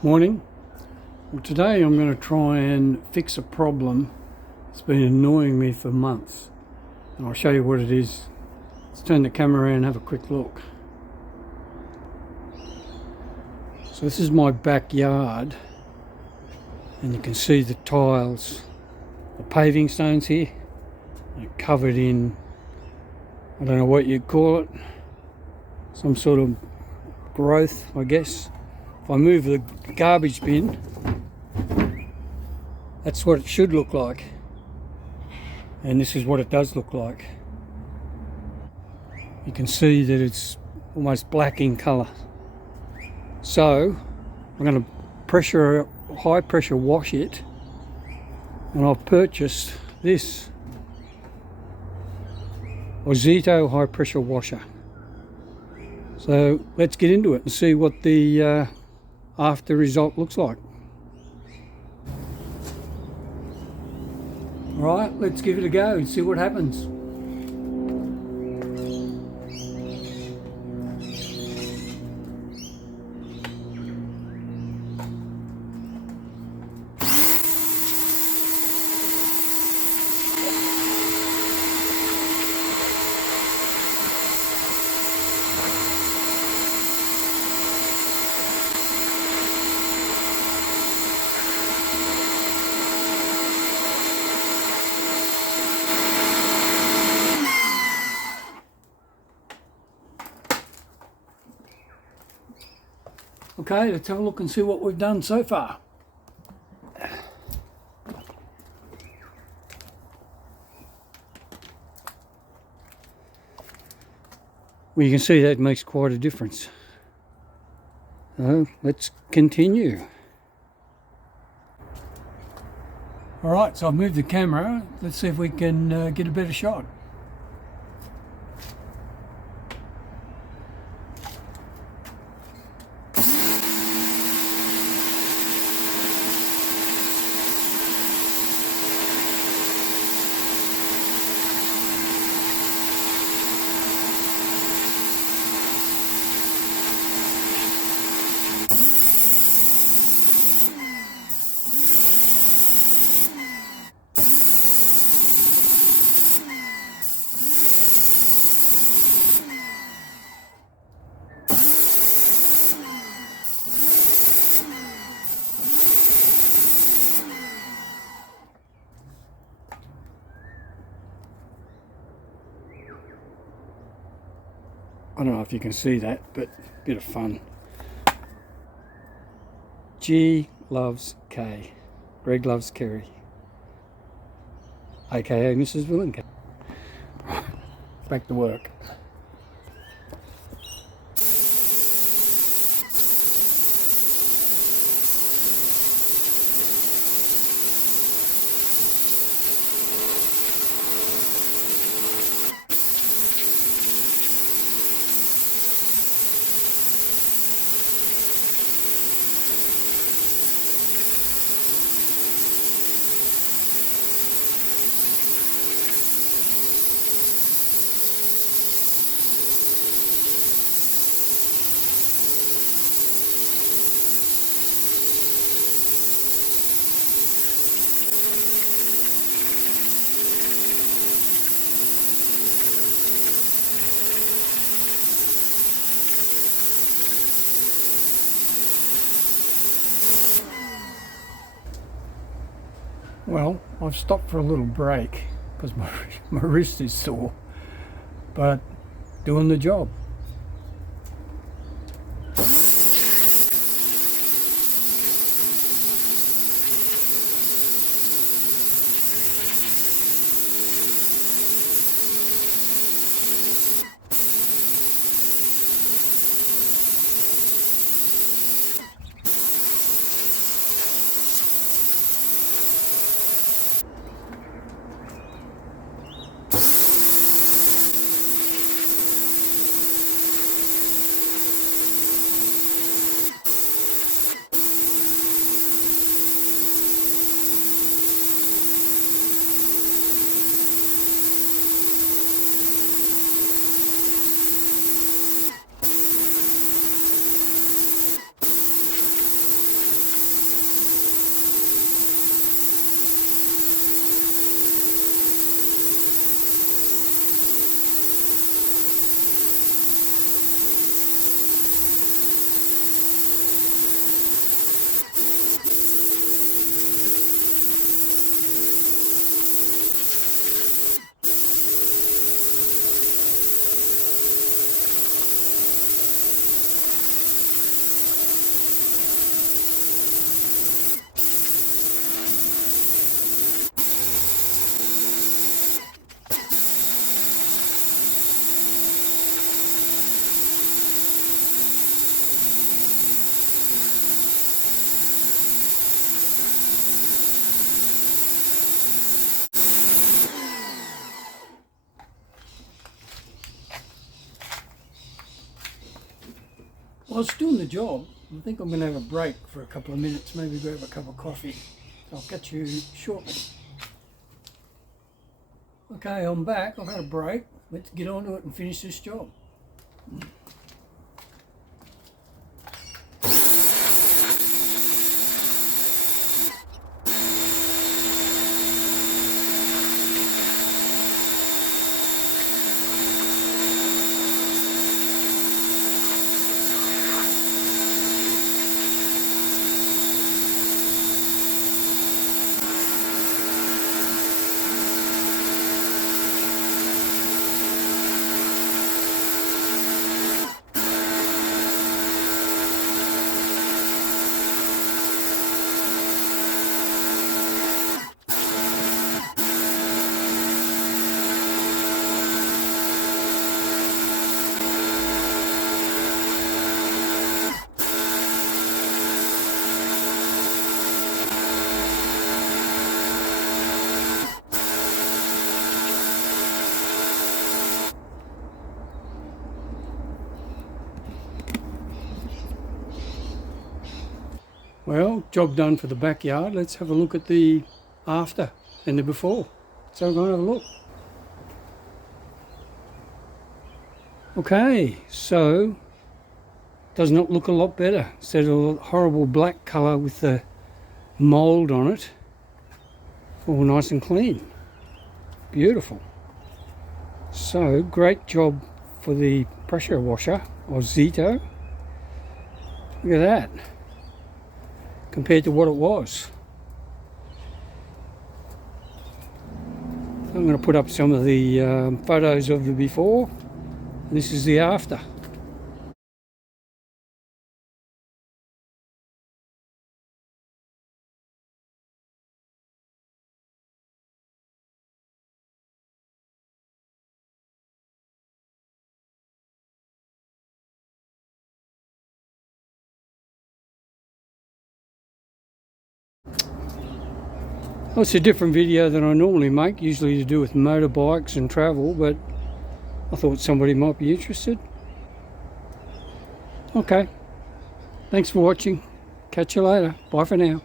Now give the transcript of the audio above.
Morning. Well, today I'm going to try and fix a problem that's been annoying me for months, and I'll show you what it is. Let's turn the camera around and have a quick look. So this is my backyard, and you can see the tiles, the paving stones here. They're covered in, I don't know what you'd call it, some sort of growth, I guess. If I move the garbage bin, that's what it should look like, and this is what it does look like. You can see that it's almost black in colour. So I'm going to high pressure wash it, and I've purchased this Ozito High Pressure Washer. So let's get into it and see what the after result looks like. Alright, let's give it a go and see what happens. Okay, let's have a look and see what we've done so far. Well, you can see that makes quite a difference. So let's continue. Alright, so I've moved the camera. Let's see if we can get a better shot. I don't know if you can see that, but a bit of fun. G loves K. Greg loves Kerry. AKA Mrs. Willenka. Back to work. Well, I've stopped for a little break because my wrist is sore, but doing the job. whilst doing the job, I think I'm going to have a break for a couple of minutes, maybe grab a cup of coffee. So I'll catch you shortly. Okay, I'm back. I've had a break. Let's get on to it and finish this job. Well, job done for the backyard. Let's have a look at the after and the before. So I'm going to have a look. Okay, so does not look a lot better. Instead of a horrible black colour with the mould on it, all nice and clean. Beautiful. So great job for the pressure washer, Ozito. Look at that, compared to what it was. I'm going to put up some of the photos of the before. This is the after. Well, it's a different video than I normally make, usually to do with motorbikes and travel, but I thought somebody might be interested. Okay, thanks for watching. Catch you later. Bye for now.